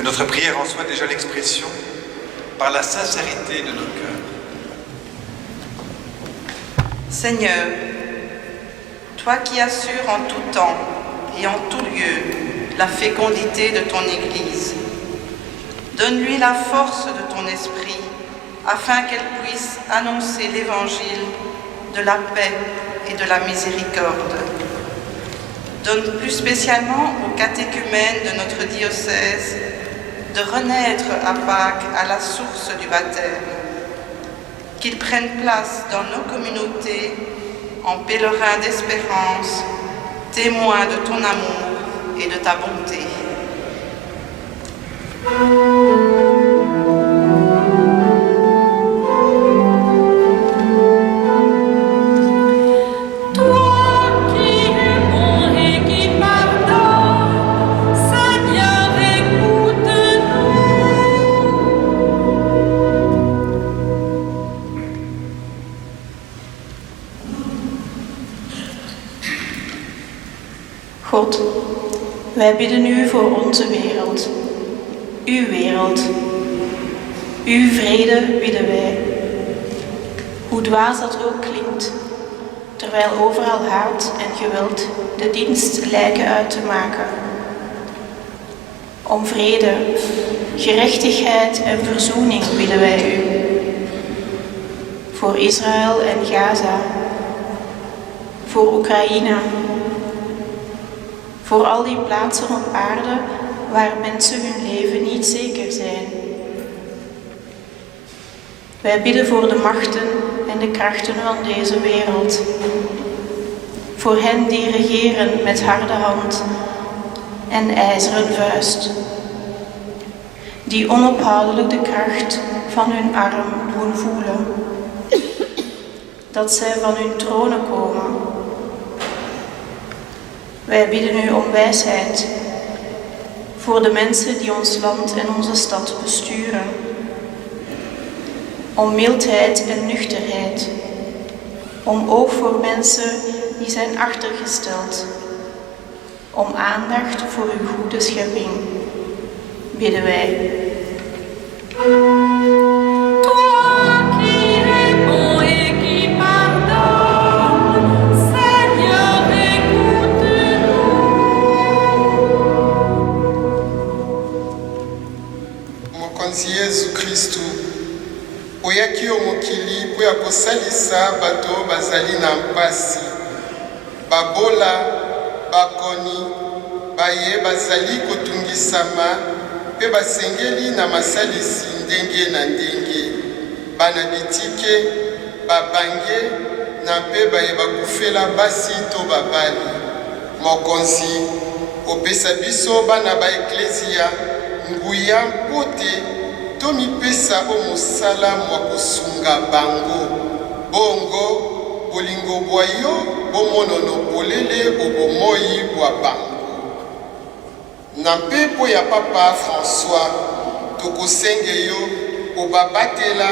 Que notre prière en soit déjà l'expression par la sincérité de nos cœurs. Seigneur, toi qui assures en tout temps et en tout lieu la fécondité de ton Église, donne-lui la force de ton esprit afin qu'elle puisse annoncer l'évangile de la paix et de la miséricorde. Donne plus spécialement aux catéchumènes de notre diocèse de renaître à Pâques à la source du baptême, qu'ils prennent place dans nos communautés en pèlerins d'espérance, témoins de ton amour et de ta bonté. God, wij bidden u voor onze wereld, uw wereld. Uw vrede bidden wij. Hoe dwaas dat ook klinkt, terwijl overal haat en geweld de dienst lijken uit te maken. Om vrede, gerechtigheid en verzoening bidden wij u. Voor Israël en Gaza, voor Oekraïne, voor al die plaatsen op aarde waar mensen hun leven niet zeker zijn. Wij bidden voor de machten en de krachten van deze wereld. Voor hen die regeren met harde hand en ijzeren vuist. Die onophoudelijk de kracht van hun arm doen voelen. Dat zij van hun tronen komen. Wij bidden u om wijsheid voor de mensen die ons land en onze stad besturen. Om mildheid en nuchterheid. Om oog voor mensen die zijn achtergesteld. Om aandacht voor uw goede schepping. Bidden wij. Yesu Kristu oyaki yo mokili mpo ya kosalisa bato bazali na mpasi babola bakoni baye bazali kotungisama mpe basengeli na masalisi ndenge na ndenge bana bitike babange na mpe baye bakufela basi to babali mokonzi opesa biso bana ba eklezia nguya mpote tomipesa o mosala mwa kosunga bango bongo bolingo bwa yo bomonono polele obomoi bwa bango na mpepo ya papa François tokosenge yo obabatela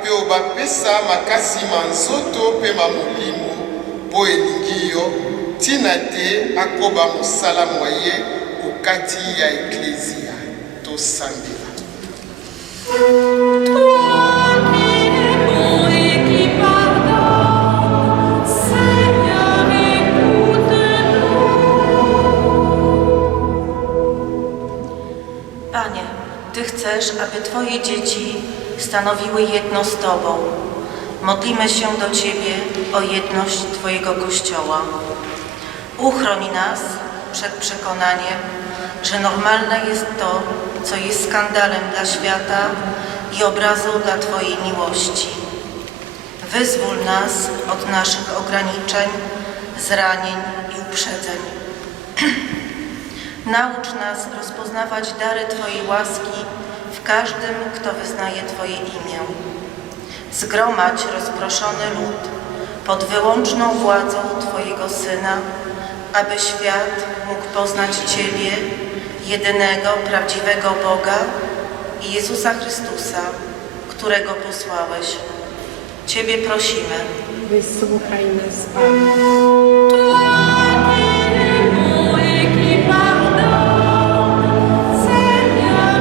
mpe obapesa makasi manzoto mpe mamolimo mpo elingi yo ntina te akoba mosala mwa ye okati ya eklezia tosambela. Panie, Ty chcesz, aby Twoje dzieci stanowiły jedno z Tobą. Modlimy się do Ciebie o jedność Twojego Kościoła. Uchroń nas przed przekonaniem, że normalne jest to, co jest skandalem dla świata i obrazą dla Twojej miłości. Wyzwól nas od naszych ograniczeń, zranień i uprzedzeń. Naucz nas rozpoznawać dary Twojej łaski w każdym, kto wyznaje Twoje imię. Zgromadź rozproszony lud pod wyłączną władzą Twojego Syna, aby świat mógł poznać Ciebie, jedynego, prawdziwego Boga i Jezusa Chrystusa, którego posłałeś. Ciebie prosimy. Wysłuchaj nas, Panie. Toi qui es bon et qui pardonne, Seigneur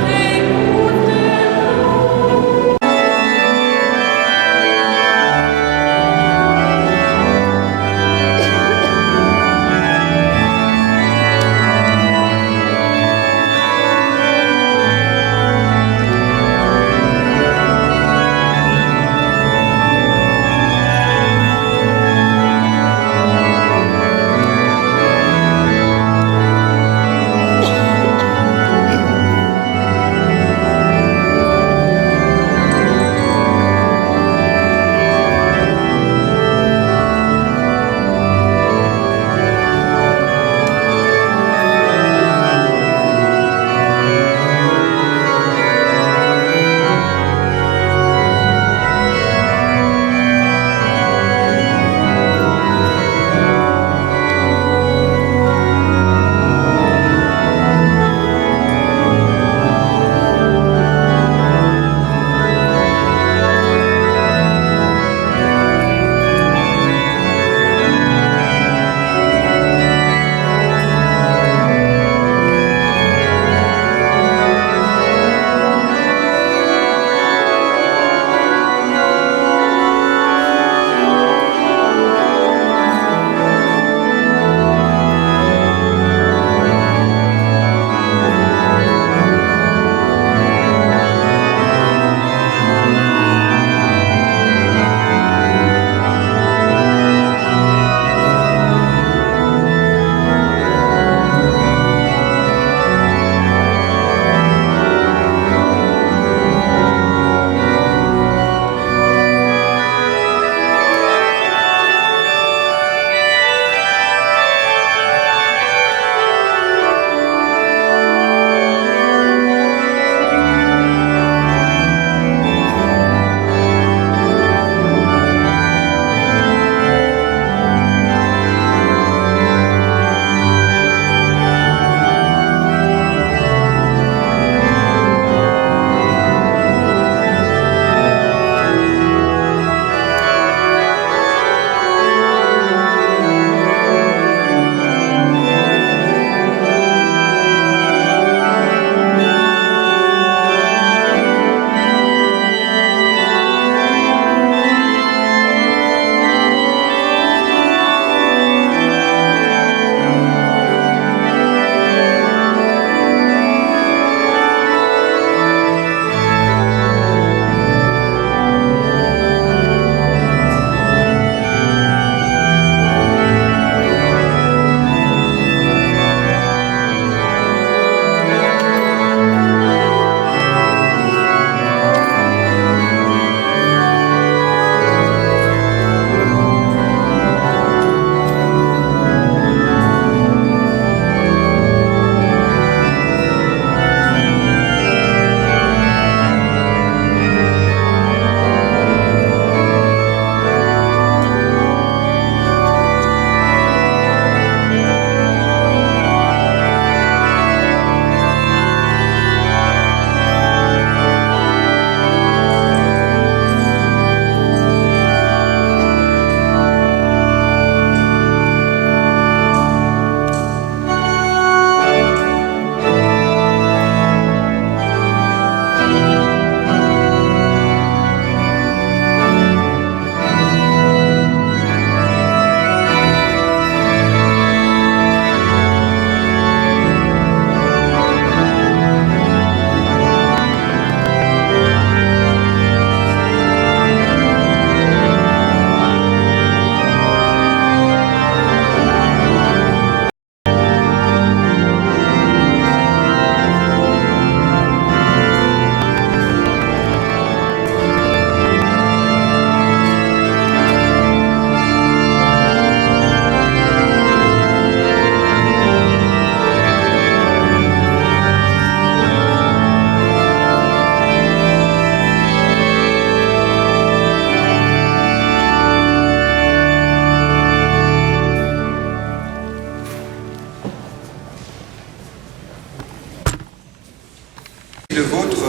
le vôtre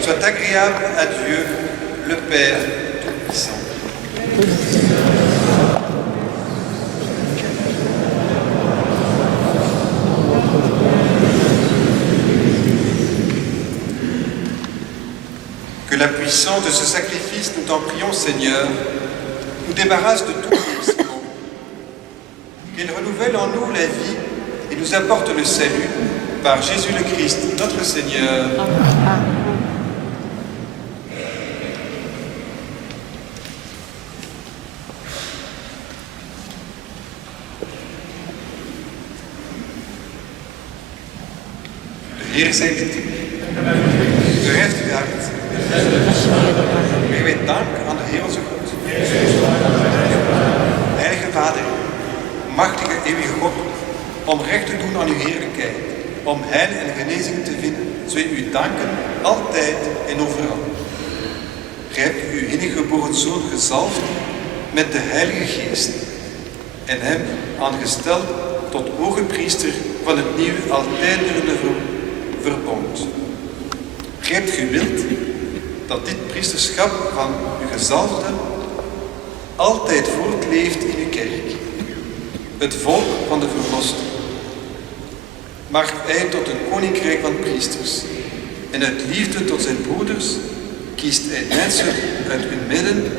soit agréable à Dieu, le Père Tout-Puissant. Que la puissance de ce sacrifice, nous t'en prions, Seigneur, nous débarrasse de tout vieillissement. Qu'il renouvelle en nous la vie et nous apporte le salut par Jésus le Christ, notre Seigneur. De Heer zij met u. Verheft uw hart. Geef wij dank aan de Heer onze God. Heilige Vader, machtige eeuwige God, om recht te doen aan uw heerlijkheid, om heil en genezing te vinden, zo wij u danken, altijd en overal. Gij hebt uw enige geboren Zoon gezalfd met de Heilige Geest en hem aangesteld tot hoge priester van het nieuwe, altijd durende verbond. Gij hebt gewild dat dit priesterschap van uw gezalfde altijd voortleeft in uw kerk, het volk van de verlosten. Maakt hij tot een koninkrijk van priesters en uit liefde tot zijn broeders kiest hij mensen uit hun midden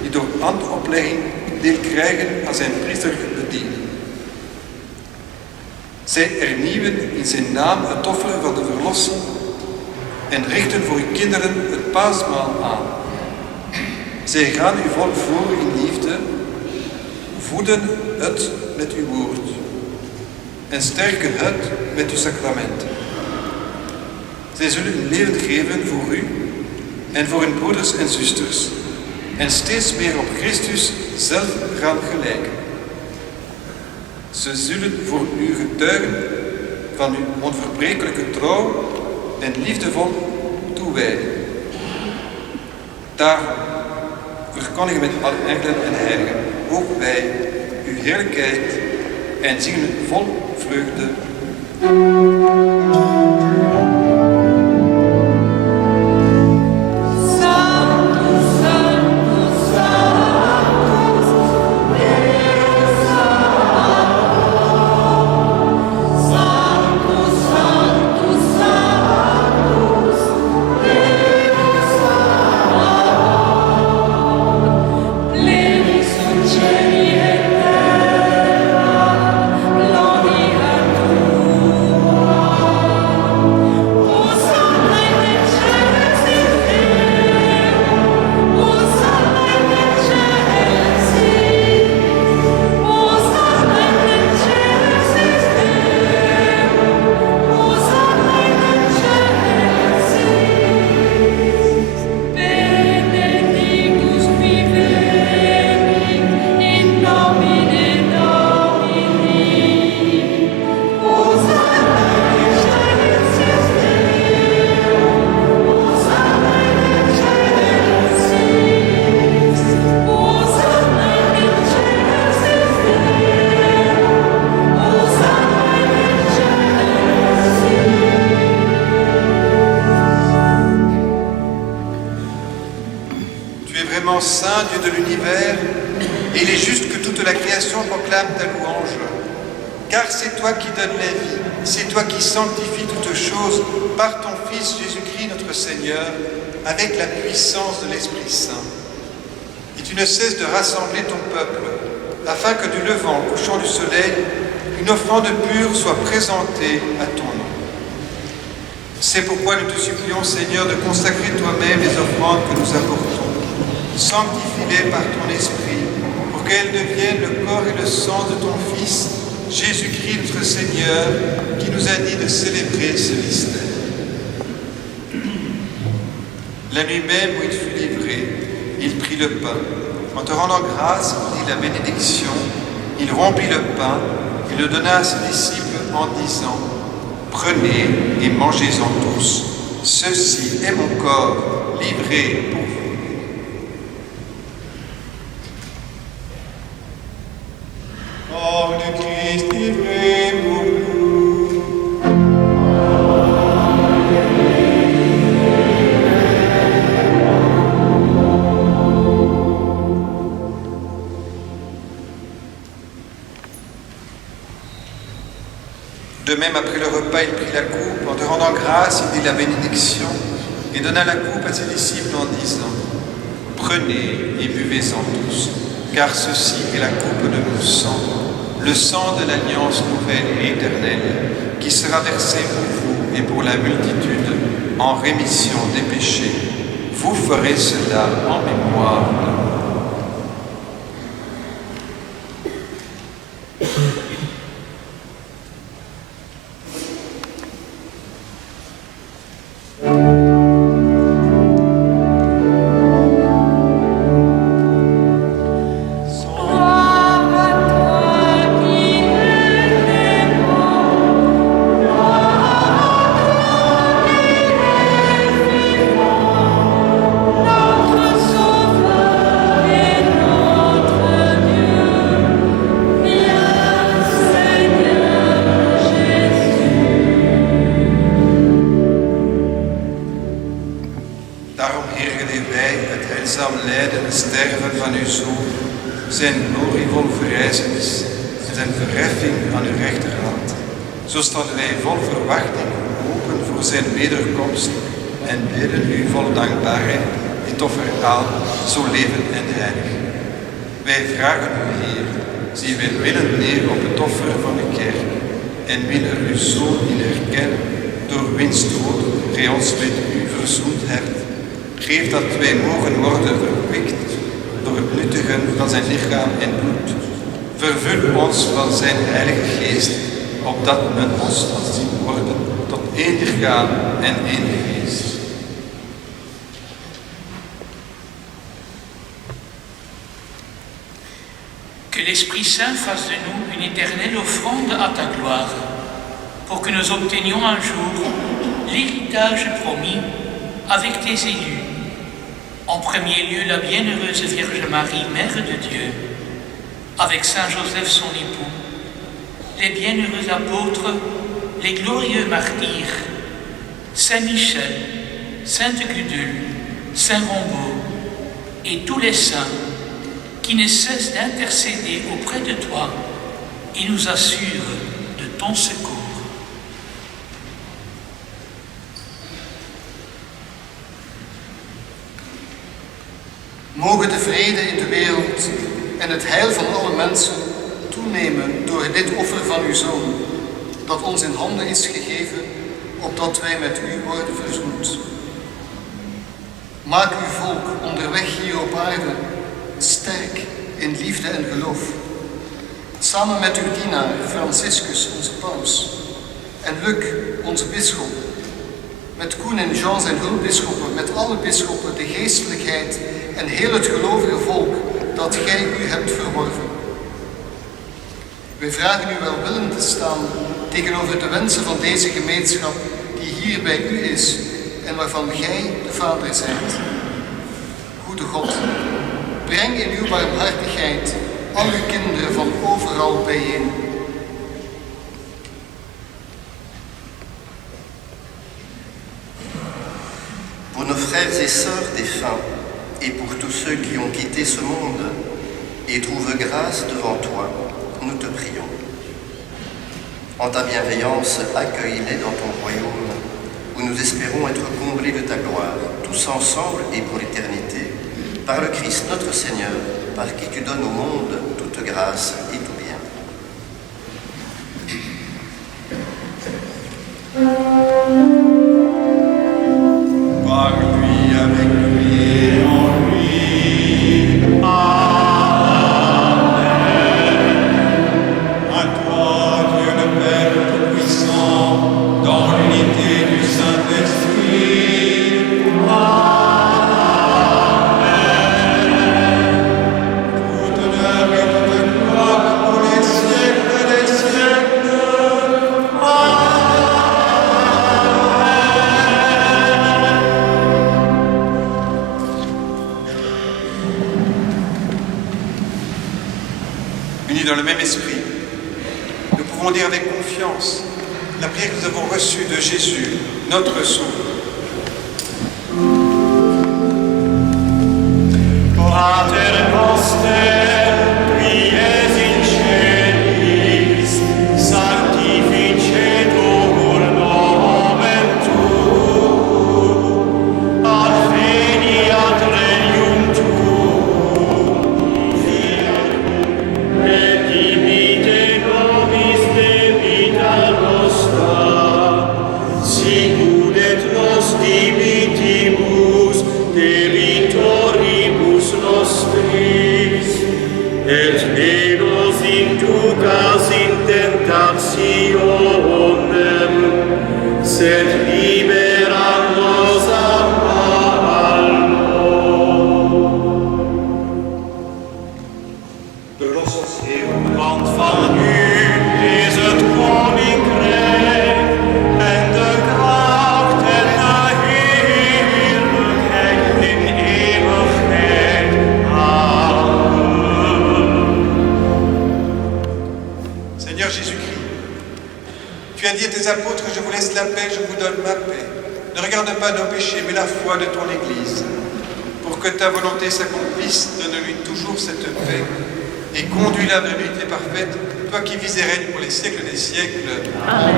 die door ambtoplegging deel krijgen aan zijn priesterlijke bediening. Zij hernieuwen in zijn naam het offer van de verlossing en richten voor uw kinderen het paasmaal aan. Zij gaan uw volk voor in liefde, voeden het met uw woord en sterken het met uw sacramenten. Zij zullen hun leven geven voor u en voor hun broeders en zusters en steeds meer op Christus zelf gaan gelijken. Ze zullen voor u getuigen van uw onverbrekelijke trouw en liefdevol toewijding. Daarom verkondigen met alle engelen en heiligen ook wij uw heerlijkheid en zingen vol vreugde. Saint Dieu de l'univers, et il est juste que toute la création proclame ta louange. Car c'est toi qui donnes la vie, c'est toi qui sanctifies toutes choses par ton Fils Jésus-Christ notre Seigneur, avec la puissance de l'Esprit Saint. Et tu ne cesses de rassembler ton peuple, afin que du levant au couchant du soleil, une offrande pure soit présentée à ton nom. C'est pourquoi nous te supplions, Seigneur, de consacrer toi-même les offrandes que nous apportons. Sanctifie-les par ton esprit, pour qu'elles deviennent le corps et le sang de ton Fils, Jésus-Christ notre Seigneur, qui nous a dit de célébrer ce mystère. La nuit même où il fut livré, il prit le pain. En te rendant grâce, il dit la bénédiction, il rompit le pain et le donna à ses disciples en disant : Prenez et mangez-en tous, ceci est mon corps livré pour vous. Corps du Christ livré pour nous. même, après le repas, il prit la coupe. En te rendant grâce, il dit la bénédiction et donna la coupe à ses disciples en disant : Prenez et buvez-en tous, car ceci est la coupe de mon sang, le sang de l'alliance nouvelle et éternelle, qui sera versé pour vous et pour la multitude en rémission des péchés. Vous ferez cela en mémoire de moi. Daarom, Heer, wij het heilzaam lijden en sterven van uw Zoon, zijn glorievol verrijzenis en zijn verheffing aan uw rechterhand. Zo staan wij vol verwachting open voor zijn wederkomst en bidden u vol dankbaarheid dit offer aan, zo levend en heilig. Wij vragen u, Heer, zie welwillend neer op het offer van de kerk en win er uw Zoon in herkennen, door wiens dood gij ons met u verzoend hebt. Geef dat wij mogen worden verkwikt door het nuttigen van zijn lichaam en bloed. Vervul ons van zijn heilige geest, opdat men ons zal zien worden tot één lichaam en één geest. Que l'Esprit Saint fasse de nous une éternelle offrande à ta gloire, pour que nous obtenions un jour l'héritage promis avec tes élus. En premier lieu, la bienheureuse Vierge Marie, Mère de Dieu, avec Saint Joseph son époux, les bienheureux apôtres, les glorieux martyrs, Saint Michel, Sainte Gudule, Saint Rombaud et tous les saints qui ne cessent d'intercéder auprès de toi et nous assurent de ton secours. Mogen de vrede in de wereld en het heil van alle mensen toenemen door dit offer van uw Zoon, dat ons in handen is gegeven, opdat wij met u worden verzoend. Maak uw volk onderweg hier op aarde sterk in liefde en geloof. Samen met uw dienaar Franciscus, onze paus, en Luc, onze bisschop, met Koen en Jean zijn hulpbisschoppen, met alle bisschoppen, de geestelijkheid en heel het gelovige volk dat gij u hebt verworven. Wij vragen u welwillend te staan tegenover de wensen van deze gemeenschap die hier bij u is en waarvan gij de Vader zijt. Goede God, breng in uw barmhartigheid al uw kinderen van overal bijeen. Pour nos frères et sœurs défunts, et pour tous ceux qui ont quitté ce monde et trouvent grâce devant toi, nous te prions. En ta bienveillance, accueille-les dans ton royaume, où nous espérons être comblés de ta gloire, tous ensemble et pour l'éternité, par le Christ notre Seigneur, par qui tu donnes au monde toute grâce et tout bien. Par lui, avec lui et en lui. Amen. À toi, Dieu le Père Tout-Puissant, dans l'unité du Saint-Esprit. Amen. Toute honneur et toute gloire pour les siècles des siècles. Unis dans le même esprit, nous pouvons dire avec confiance la prière que nous avons reçue de Jésus, notre Sauveur. Pater noster, qui es in celis, sanctificetur des apôtres, je vous laisse la paix, je vous donne ma paix. Ne regarde pas nos péchés, mais la foi de ton Église. Pour que ta volonté s'accomplisse, donne-lui toujours cette paix et conduis-la vers l'unité parfaite, toi qui vis et règnes pour les siècles des siècles. Amen.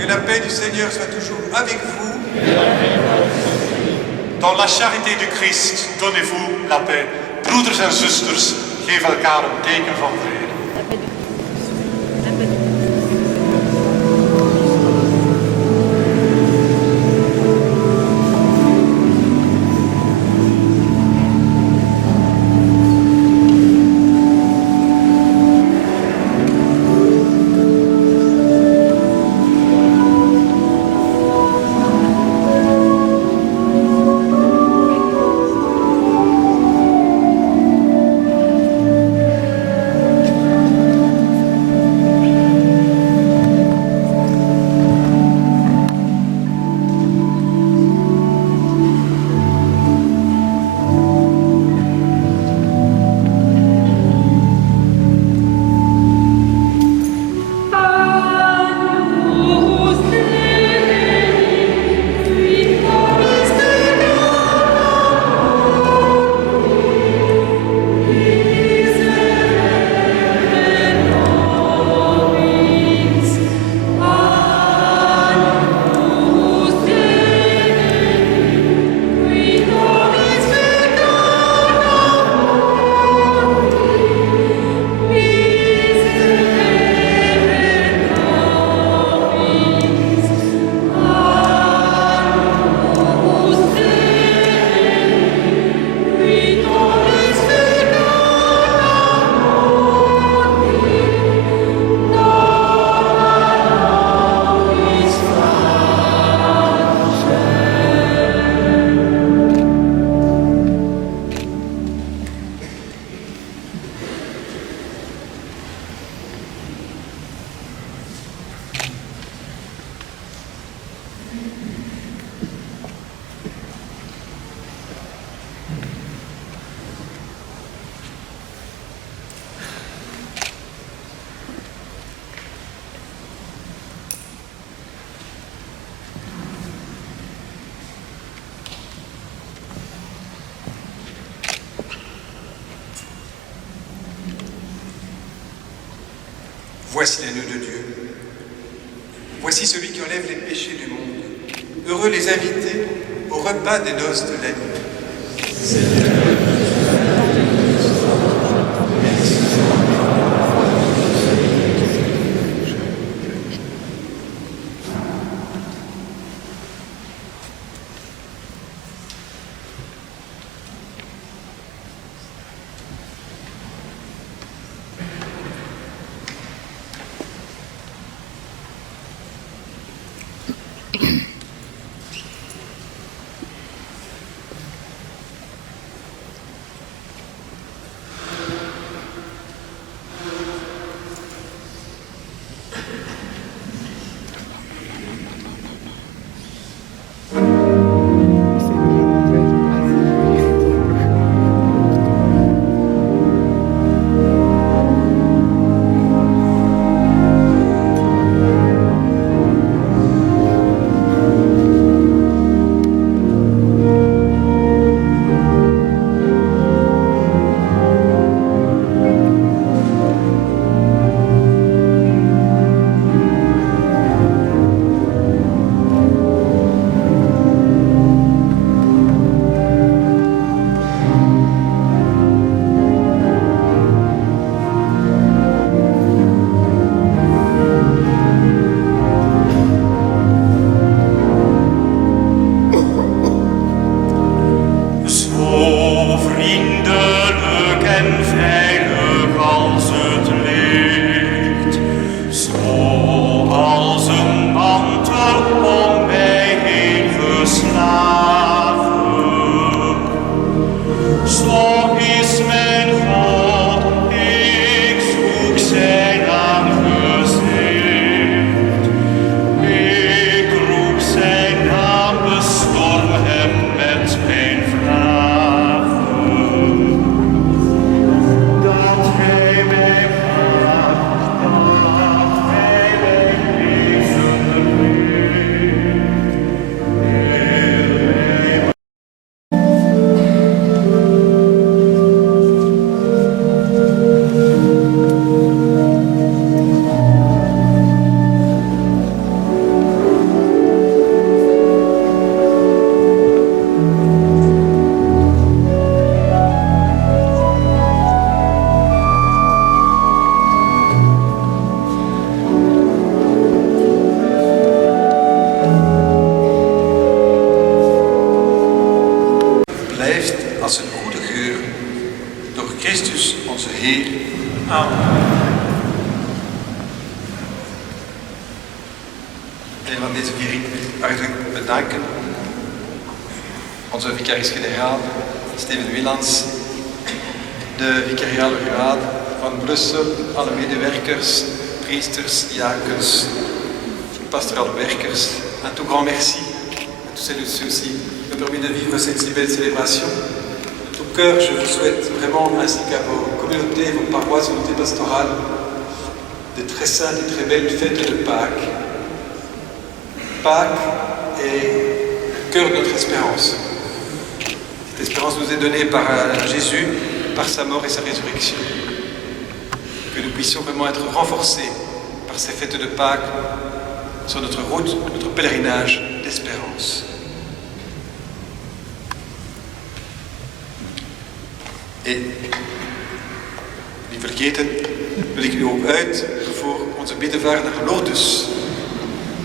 Que la paix du Seigneur soit toujours avec vous. Dans la charité du Christ, donnez-vous la paix. Broeders en zusters, geef elkaar een teken van vrede. Voici l'agneau de Dieu. Voici celui qui enlève les péchés du monde. Heureux les invités au repas des noces de l'agneau. Heer. Amen. En van deze viering hartelijk bedanken. Onze vicaris-generaal Steven Willands, de vicariale raad van Brussel, alle medewerkers, priesters, diakens, pastorale werkers. Un tout grand merci à tous celles et ceux qui ont permis de vivre cette si belle célébration. De tout cœur, je vous souhaite vraiment, ainsi qu'à vos communautés, vos paroisses, vos unités pastorales, de très saintes et très belles fêtes de Pâques. Pâques est le cœur de notre espérance. Cette espérance nous est donnée par Jésus, par sa mort et sa résurrection. Que nous puissions vraiment être renforcés par ces fêtes de Pâques sur notre route, notre pèlerinage d'espérance. En niet vergeten wil ik u ook uit voor onze bedevaart naar Lourdes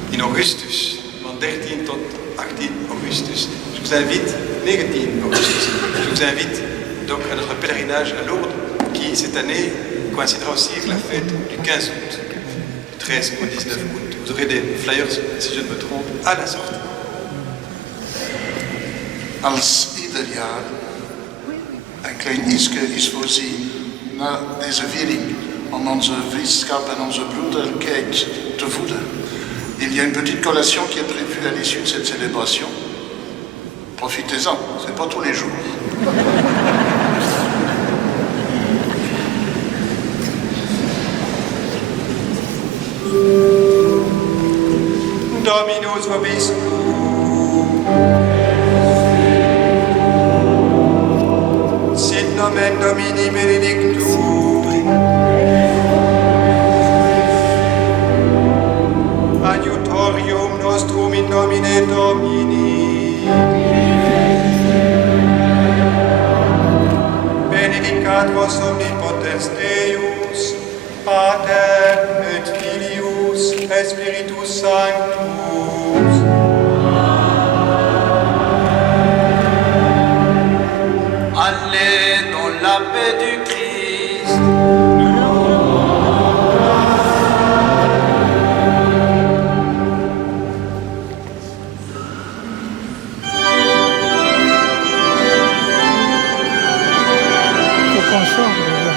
in augustus, van 13 tot 18 augustus. Je vous invite, 19 augustus, je vous invite donc à notre pèlerinage à Lourdes qui cette année coïncidera aussi avec la fête du 15 août, du 13 au 19 août. Vous aurez des flyers, si je ne me trompe, à la sortie. Als ieder jaar een klein ietsje is voorzien na deze viering om onze vriendschap en onze broederlijkheid te voeden. Il y a une petite collation qui est prévue à l'issue de cette célébration. Profitez-en, c'est pas tous les jours. Dominus vobiscum. Sit nomen Domini benedictum. Adiutorium nostrum in nomine Domini. Benedicat vos omnipotens Deus, Pater et Filius et Spiritus Sanctus. Allez dans la paix du Christ. Faut qu'on change déjà.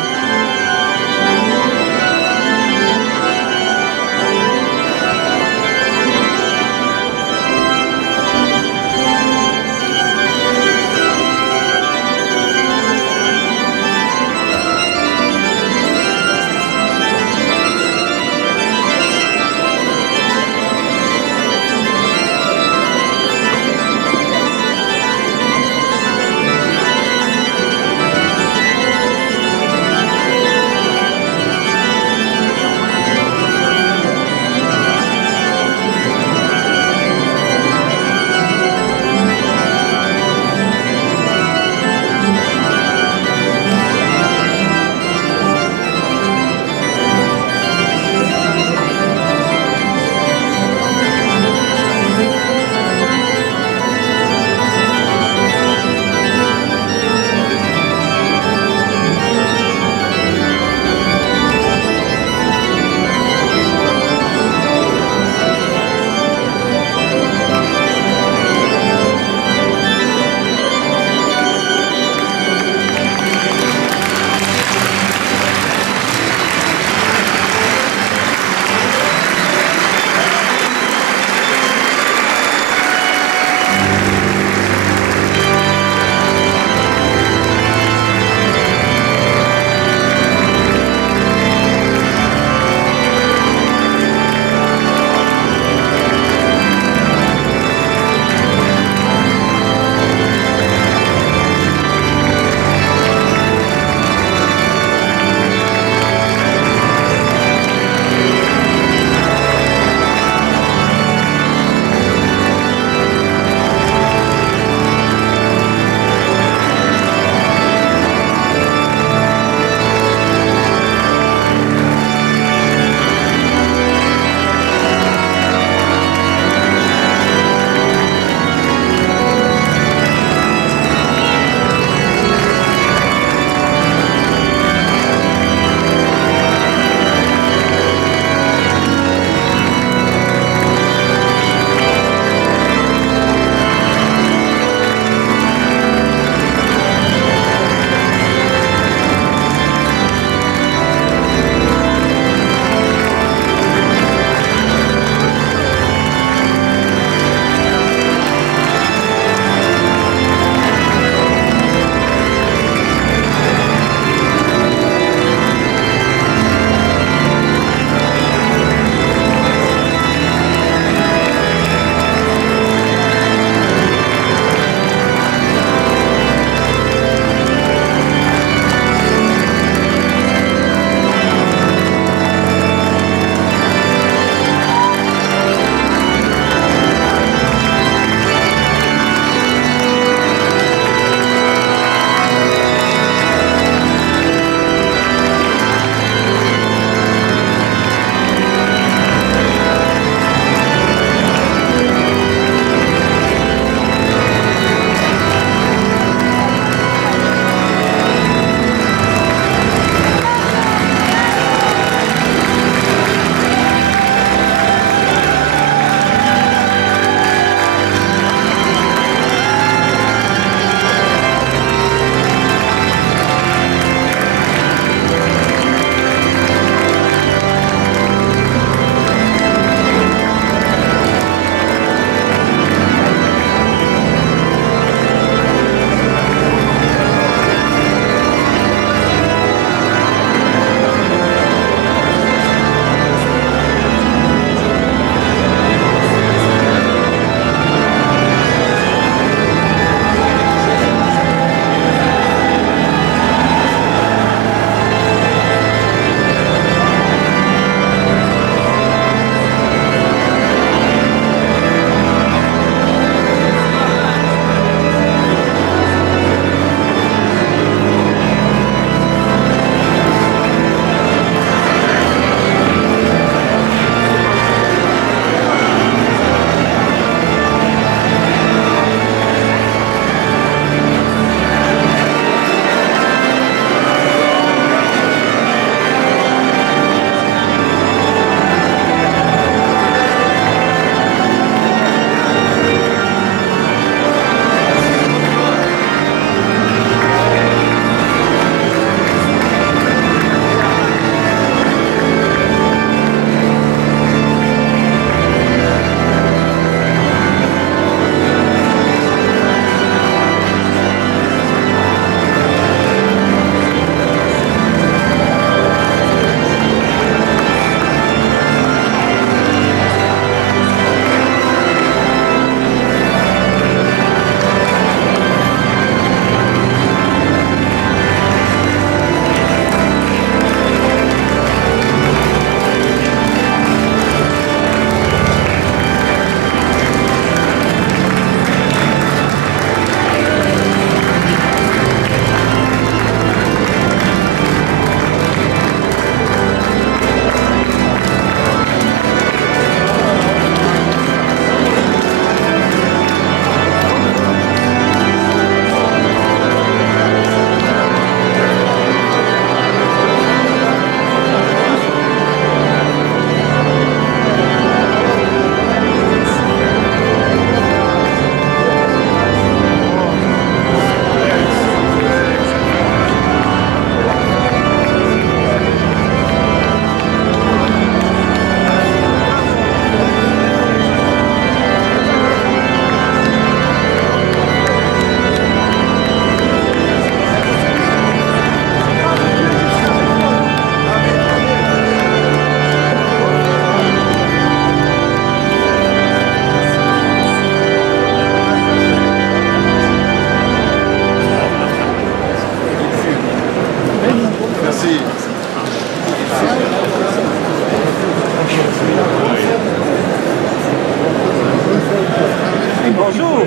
bonjour.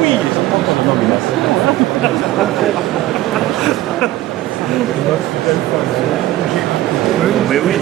Oui, ils sont contents de nomination. Mais oui.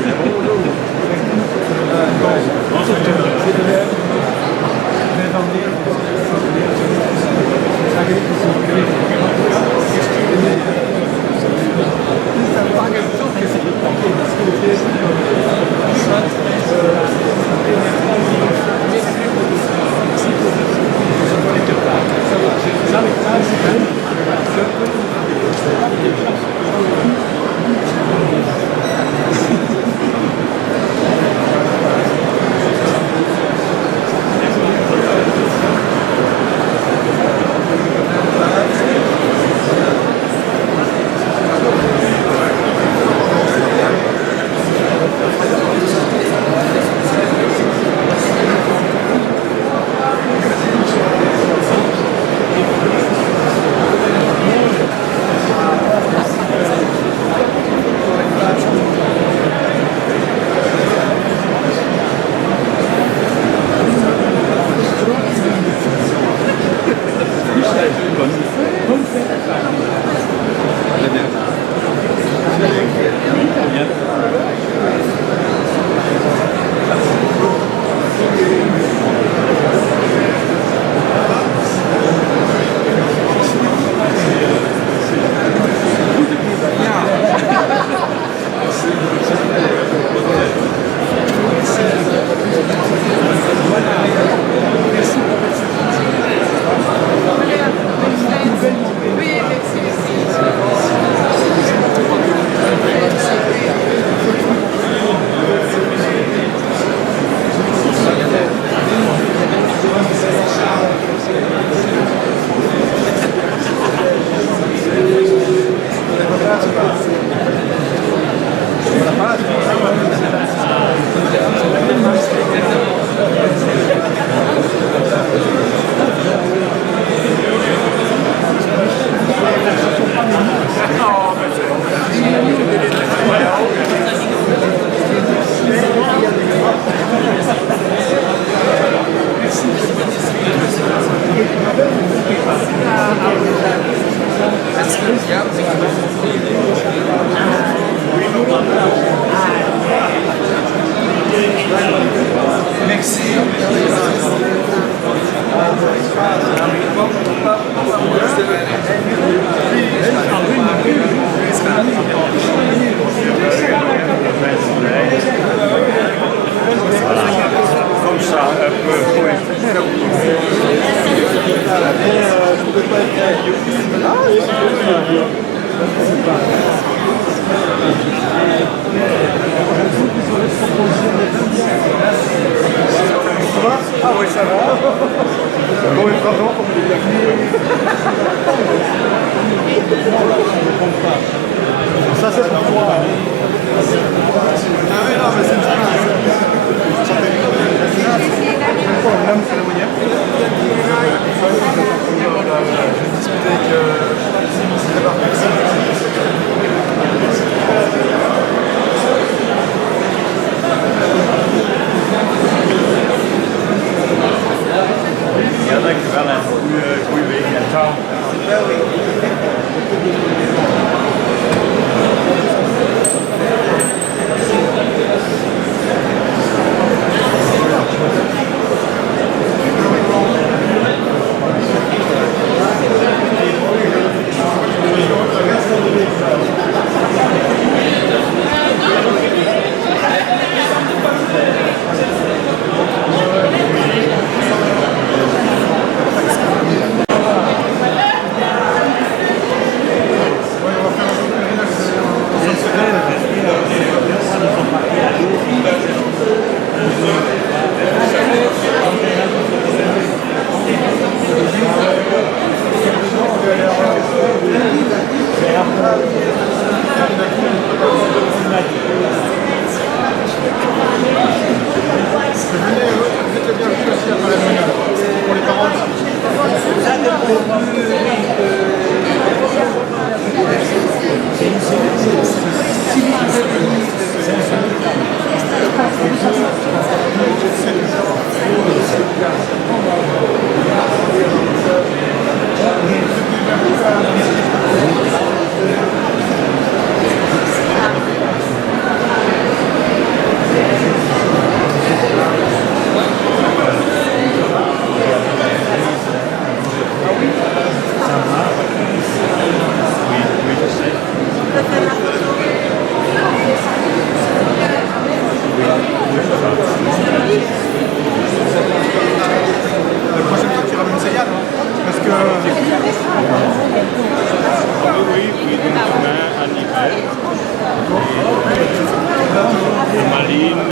Ah oui, ça va. Bon, et bravo pour me dire. Ça, c'est pour toi. Ah oui, non, mais c'est ça. Je discutais Ja, dankjewel en goede week en ciao. Pour les parents.